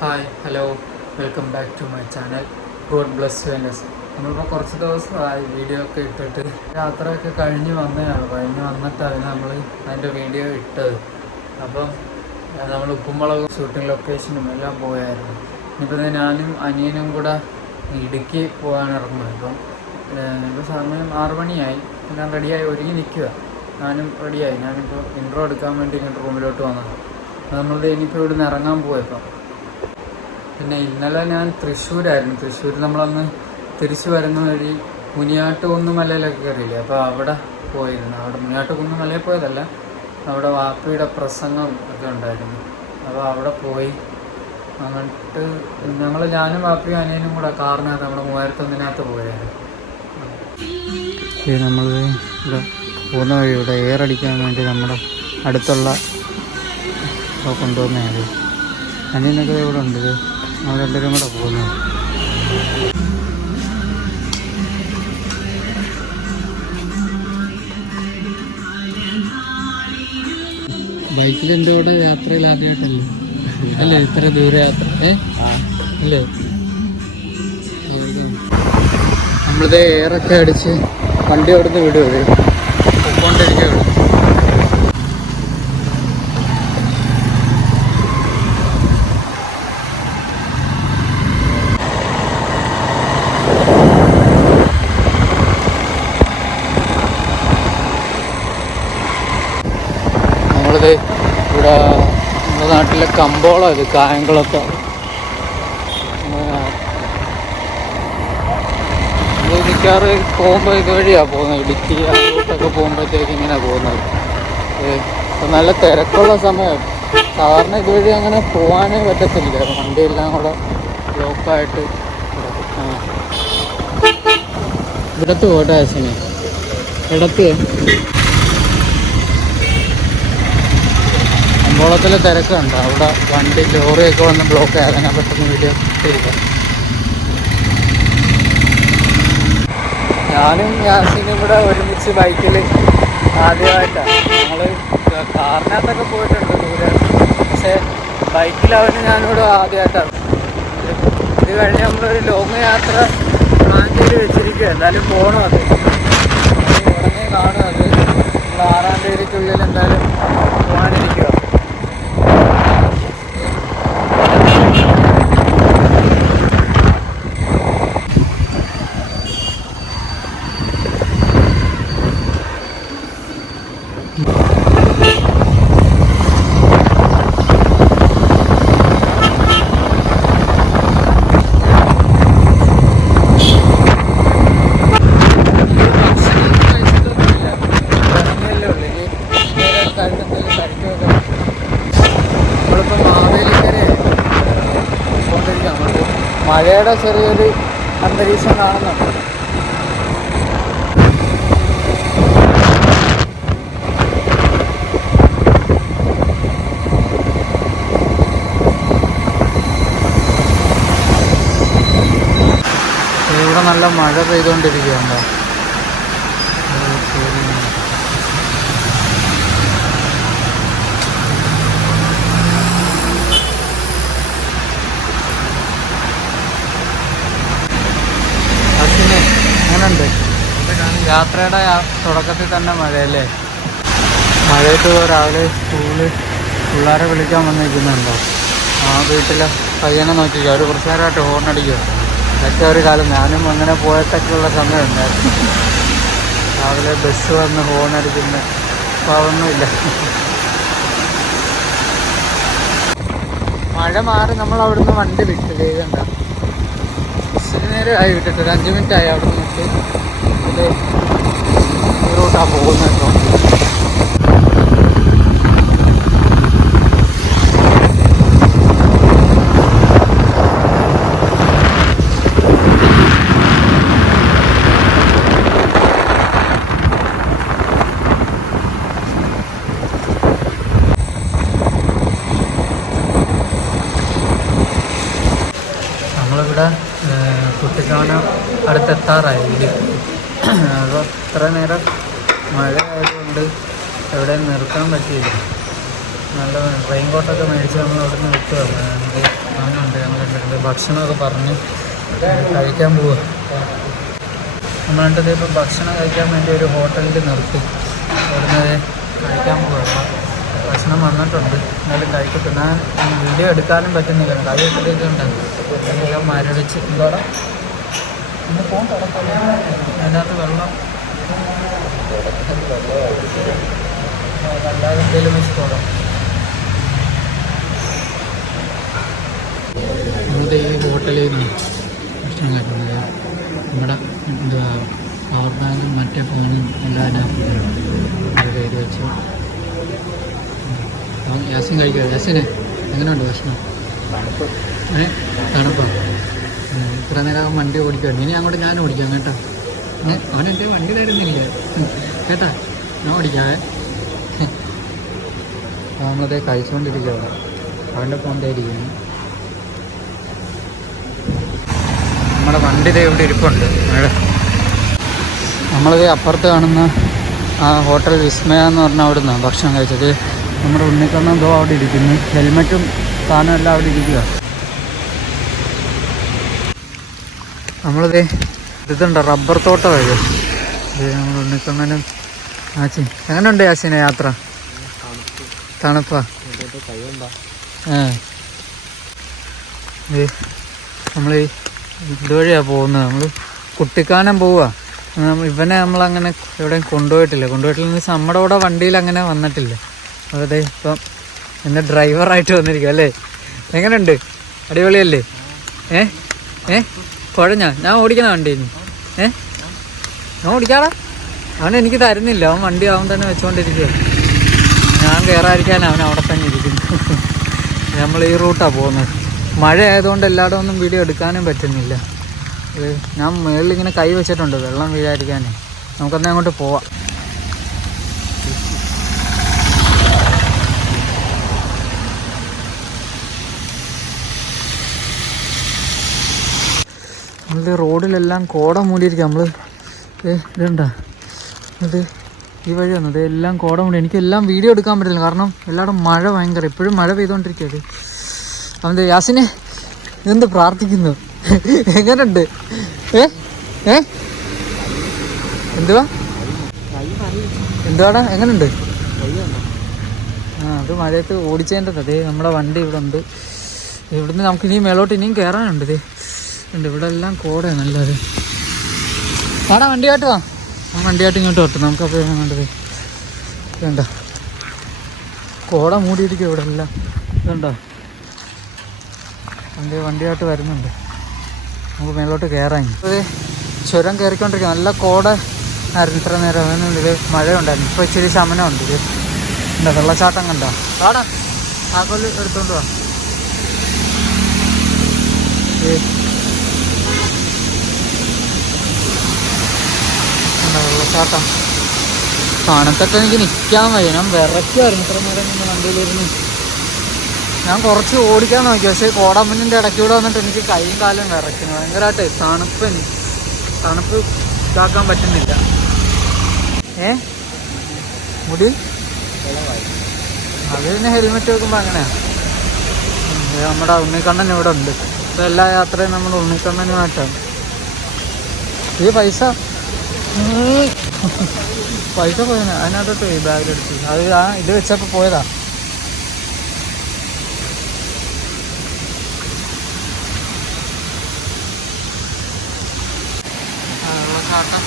Hi hello welcome back to my channel God bless you S. നമ്മളിപ്പോൾ കുറച്ച് ദിവസമായി video ഒക്കെ ഇട്ടിട്ട് യാത്രയൊക്കെ കഴിഞ്ഞ് വന്നിട്ടാണ് നമ്മൾ അതിൻ്റെ വീഡിയോ ഇട്ടത്. അപ്പം നമ്മൾ ഉപ്പുമുളക് ഷൂട്ടിംഗ് ലൊക്കേഷനും എല്ലാം പോയായിരുന്നു. ഇനിയിപ്പോൾ ഞാനും അനിയനും കൂടെ ഇടുക്കി പോകാൻ ഇറങ്ങുന്നത്. ഇപ്പോൾ സമയം 6 മണിയായി. ഞാൻ റെഡിയായി ഒരുങ്ങി നിൽക്കുക. ഞാനും റെഡിയായി. ഞാനിപ്പോൾ ഇൻട്രോ എടുക്കാൻ വേണ്ടി ഇങ്ങോട്ട് റൂമിലോട്ട് വന്നത്. നമ്മളുടെ ഇനിയിപ്പോൾ ഇവിടുന്ന് ഇറങ്ങാൻ പോയപ്പോൾ പിന്നെ ഇന്നലെ ഞാൻ തൃശ്ശൂരായിരുന്നു. തൃശ്ശൂർ നമ്മളന്ന് തിരിച്ചു വരുന്ന വഴി മുനിയാട്ടുകുന്ന് മലയിലൊക്കെ കയറിയില്ലേ, അപ്പോൾ അവിടെ പോയിരുന്നു. അവിടെ മുനിയാട്ടുകുന്ന് മലയിൽ പോയതല്ല, അവിടെ വാപ്പിയുടെ പ്രസംഗം ഒക്കെ ഉണ്ടായിരുന്നു. അപ്പോൾ അവിടെ പോയി അങ്ങോട്ട് ഞാനും വാപ്പിയും അനിയനും കൂടെ കാറിനകത്ത് നമ്മുടെ 3001 പോയായിരുന്നു. നമ്മൾ ഇവിടെ പോകുന്ന വഴി ഇവിടെ എയർ അടിക്കാൻ വേണ്ടി നമ്മുടെ അടുത്തുള്ള കൊണ്ടുവന്നത് അനിയനൊക്കെ ഇവിടെ ഉണ്ട്. നമ്മൾ രണ്ടുപേരും കൂടെ പോകുന്നു. ബൈക്കിൽ എൻ്റെ കൂടെ യാത്രയിൽ ആദ്യമായിട്ടല്ലേ അല്ലേ ഇത്ര ദൂരയാത്ര അല്ലേ? നമ്മളിത് എയറൊക്കെ അടിച്ച് വണ്ടി അവിടുന്ന് വിടുവേ പൊക്കോണ്ടിരിക്കുക. നമ്മളിത് ഇവിടെ നമ്മുടെ നാട്ടിലെ കമ്പോളം, ഇത് കായംകുളത്ത്. നമ്മൾ മിക്കാറ് പോകുമ്പോൾ ഇതുവഴിയാണ് പോകുന്നത്. ഇടുക്കി അങ്ങോട്ടൊക്കെ പോകുമ്പോഴത്തേക്ക് ഇങ്ങനെയാണ് പോകുന്നത്. നല്ല തിരക്കുള്ള സമയം. സാധാരണ ഇതുവഴി അങ്ങനെ പോകാനേ പറ്റത്തില്ല, വണ്ടിയെല്ലാം കൂടെ ബ്ലോക്കായിട്ട് കിടക്കും. ഇവിടത്ത് പോട്ടെ ആശനെ ഇടത്ത് കമ്പോളത്തിൽ തിരക്കുണ്ട്. അവിടെ വണ്ടി ലോറിയൊക്കെ വന്ന് ബ്ലോക്ക് ആകാൻ ഞാൻ പെട്ടെന്ന് വീഡിയോ ഇട്ടിരിക്കാം. ഞാനും യാസിനും ഇവിടെ ഒരുമിച്ച് ബൈക്കിൽ ആദ്യമായിട്ടാണ്. ഞങ്ങൾ കാറിനകത്തൊക്കെ പോയിട്ടുണ്ട് ദൂരെ, പക്ഷേ ബൈക്കിൽ ഞാനിവിടെ ആദ്യമായിട്ടാണ്. ഇത് കഴിഞ്ഞ് നമ്മളൊരു ലോങ് യാത്ര പ്ലാൻ ചെയ്ത് വെച്ചിരിക്കുക. എന്തായാലും പോകണം. അത് ഉടനെ കാണും. അത് നമ്മൾ 6-ാം തീയതിക്കുള്ളിൽ എന്തായാലും പോകാനിരിക്കുക. മഴയുടെ ചെറിയൊരു അന്തരീക്ഷം കാണുന്നുണ്ട്. ഇവിടെ നല്ല മഴ പെയ്തുകൊണ്ടിരിക്കുകയുണ്ടോ? അങ്ങനെയുണ്ട്. യാത്രയുടെ തുടക്കത്തിൽ തന്നെ മഴയല്ലേ? മഴയത്ത് രാവിലെ പിള്ളേരെ വിളിക്കാൻ വന്നിരിക്കുന്നുണ്ടോ? ആ വീട്ടിലെ പയ്യനെ നോക്കിക്കുക. അവർ കുറച്ച് നേരമായിട്ട് ഹോർണടിക്കുക. ഇതൊക്കെ ഒരു കാലം. ഞാനും അങ്ങനെ പോയത്തൊക്കെയുള്ള സമയമുണ്ടായിരുന്നു. രാവിലെ ബസ് വന്ന് ഹോർണടിക്കുന്ന. അപ്പോൾ അതൊന്നുമില്ല. മഴ മാറി നമ്മൾ അവിടുന്ന് വണ്ടി വിട്ട് ചെയ്യണ്ട. ഇച്ചിരി നേരമായി വിട്ടിട്ട്, ഒരു 5 മിനിറ്റായി അവിടെ നിന്നിട്ട്. ഇത് ഈ റൂട്ടാണ് പോകുന്നത്. നമ്മളിവിടെ കുട്ടിക്കാനം അടുത്തെത്താറായി. അപ്പോൾ ഇത്ര നേരം മഴ ആയതുകൊണ്ട് എവിടെ നിർത്താൻ പറ്റിയില്ല. നല്ല റെയിൻ കോട്ടൊക്കെ മേടിച്ച് നമ്മൾ അവിടെ നിന്ന് വിട്ടു വന്നത്. അവനുണ്ട് ഞങ്ങളുണ്ട് ഭക്ഷണമൊക്കെ പറഞ്ഞ് കഴിക്കാൻ പോവുക. നമ്മളുണ്ടത് ഇപ്പോൾ ഭക്ഷണം കഴിക്കാൻ വേണ്ടി ഒരു ഹോട്ടലിൽ നിർത്തി അവിടുന്ന് കഴിക്കാൻ പോവുക. ഭക്ഷണം വന്നിട്ടുണ്ട്, എന്നാലും കഴിക്കട്ടെ. ഞാൻ വീഡിയോ എടുക്കാനും പറ്റുന്നില്ല, കൈ ഇട്ടിട്ടുണ്ടാകും എല്ലാം മരവിച്ച് എന്തോടെ ഇന്ന് ഫോൺ കിടക്കില്ല. അതിനകത്ത് വെള്ളം അല്ലാതെ എന്തെങ്കിലും വെച്ച് പോകാം. നമ്മുടെ ഈ ഹോട്ടലിൽ നിന്ന് ഭക്ഷണം കഴിക്കുന്നത് നമ്മുടെ എന്തുവാ പവർ ബാങ്കും മറ്റേ ഫോണും എല്ലാം അതിനകത്ത് കയ്യിൽ വെച്ചു. യാസിൻ കഴിക്കുക. യാസിനെ എങ്ങനെയുണ്ട് ഭക്ഷണം? തണുപ്പാണ്. ഇത്ര നേരം വണ്ടി ഓടിക്കുകയാണ്. ഇനി അങ്ങോട്ട് ഞാൻ ഓടിക്കാം കേട്ടോ. അവനെൻ്റെ വണ്ടി തരുന്നില്ല കേട്ടാ, ഞാൻ ഓടിക്കാവേ. നമ്മളത് കഴിച്ചുകൊണ്ടിരിക്കുക. അവൻ്റെ ഫോൺ തേടിക്കുന്നു. നമ്മുടെ വണ്ടി ഇവിടെ ഇരിപ്പുണ്ട്. നമ്മളിത് അപ്പുറത്ത് കാണുന്ന ആ ഹോട്ടൽ വിസ്മയ എന്ന് പറഞ്ഞാൽ അവിടെ നിന്നാണ് ഭക്ഷണം കഴിച്ചത്. നമ്മുടെ ഉണ്ണിക്കണ്ണൻ എന്തോ അവിടെ ഇരിക്കുന്നു, ഹെൽമെറ്റും സാധനം എല്ലാം അവിടെ ഇരിക്കുക. നമ്മളിത് ഇതുണ്ട് റബ്ബർ തോട്ടമായത്. നമ്മുടെ ഉണ്ണിക്കണ്ണനും ആച്ചി. എങ്ങനെയുണ്ട് യാസിനെ യാത്ര? തണുപ്പാ. നമ്മൾ ഇതുവഴിയാണ് പോകുന്നത്. നമ്മൾ കുട്ടിക്കാനം പോവുക. ഇവനെ നമ്മളങ്ങനെ എവിടെയും കൊണ്ടുപോയിട്ടില്ല. കൊണ്ടുപോയിട്ടില്ലെന്ന് നമ്മുടെ കൂടെ വണ്ടിയിൽ അങ്ങനെ വന്നിട്ടില്ല. അതെ ഇപ്പം എന്നെ ഡ്രൈവറായിട്ട് വന്നിരിക്കും അല്ലേ? എങ്ങനെയുണ്ട്? അടിപൊളിയല്ലേ? കുഴഞ്ഞാ? ഞാൻ ഓടിക്കണ വണ്ടി ഇനി ഞാൻ ഓടിക്കാടാ. അവൻ എനിക്ക് തരുന്നില്ല. അവൻ വണ്ടി അവൻ തന്നെ വെച്ചുകൊണ്ടിരിക്കുക. ഞാൻ കയറാതിരിക്കാൻ അവൻ അവിടെ തന്നെ ഇരിക്കുന്നു. നമ്മൾ ഈ റൂട്ടാണ് പോകുന്നത്. മഴ ആയതുകൊണ്ട് എല്ലായിടും ഒന്നും വീഡിയോ എടുക്കാനും പറ്റുന്നില്ല. ഞാൻ മുകളിൽ ഇങ്ങനെ കൈ വെച്ചിട്ടുണ്ട് വെള്ളം വീഴാതിരിക്കാനേ. നമുക്കെന്നാൽ അങ്ങോട്ട് പോവാം. നമ്മൾ റോഡിലെല്ലാം കോട മൂടിയിരിക്കുക. നമ്മൾ ഇതുണ്ടാ ഇത് ഈ വഴി വന്നത് എല്ലാം കോട മൂടി. എനിക്കെല്ലാം വീഡിയോ എടുക്കാൻ പറ്റില്ല, കാരണം എല്ലായിടും മഴ ഭയങ്കര. ഇപ്പോഴും മഴ പെയ്തുകൊണ്ടിരിക്കുകയത്. അവൻ്റെ യാസിനെ ഇതെന്ത് പ്രാർത്ഥിക്കുന്നു? എങ്ങനെയുണ്ട്? എന്തുവാടാ എങ്ങനെയുണ്ട്? അത് മഴയത്ത് ഓടിച്ചതിൻ്റെ അതേ. നമ്മുടെ വണ്ടി ഇവിടെ ഉണ്ട്. ഇവിടുന്ന് നമുക്ക് ഇനിയും മേലോട്ട് ഇനിയും കയറാനുണ്ട്. ഇതേ ഉണ്ട്, ഇവിടെ എല്ലാം കോടയാണ് നല്ലത്. ആടാ വണ്ടിയായിട്ട് വാ. വണ്ടിയായിട്ട് ഇങ്ങോട്ട് വരട്ടെ. നമുക്കപ്പോൾ വേണ്ടത് വേണ്ട. കോട മൂടിയിരിക്കും ഇവിടെ എല്ലാം. ഇതുണ്ടോ? വണ്ടിയായിട്ട് വരുന്നുണ്ട്. നമുക്ക് മേലോട്ട് കയറാൻ. ഇത് ചുരം കയറിക്കൊണ്ടിരിക്കുക. നല്ല കോട ആയിരുന്നു ഇത്ര നേരം. അതിനുള്ളിൽ മഴയുണ്ടായിരുന്നു. ഇപ്പോൾ ഇച്ചിരി ശമനമുണ്ട്. ഇത് എന്താ വെള്ളച്ചാട്ടം കണ്ടോ? ആടാ ആക്കൊല്ലി എടുത്തോണ്ട് വാ. വെള്ളച്ചാട്ടം തണുത്തിട്ട് എനിക്ക് നിൽക്കാൻ വയ്യ. ഞാൻ വിറയ്ക്കുമായിരുന്നു ഇത്ര നേരം ഇങ്ങനെ വണ്ടിയിലിരുന്ന്. ഞാൻ കുറച്ച് ഓടിക്കാൻ നോക്കി, പക്ഷേ കോടമഞ്ഞിൻ്റെ ഇടയ്ക്കൂടെ വന്നിട്ട് എനിക്ക് കൈയും കാലും വിറയ്ക്കുന്നു ഭയങ്കരമായിട്ട്. തണുപ്പ് ഇതാക്കാൻ പറ്റുന്നില്ല. മുടി അത് പിന്നെ ഹെൽമെറ്റ് വെക്കുമ്പോൾ അങ്ങനെയാണ്. നമ്മുടെ ഉണ്ണിക്കണ്ണൻ ഇവിടെ ഉണ്ട്. ഇപ്പോൾ എല്ലാ യാത്രയും നമ്മുടെ ഉണ്ണിക്കണ്ണനുമായിട്ടാണ്. ഈ പൈസ പോയതിനാ അതിനകത്തോട്ട് പോയി ബാഗിലെടുത്ത്. അത് ഇത് വെച്ചപ്പോൾ പോയതാ. വെള്ളച്ചാട്ടം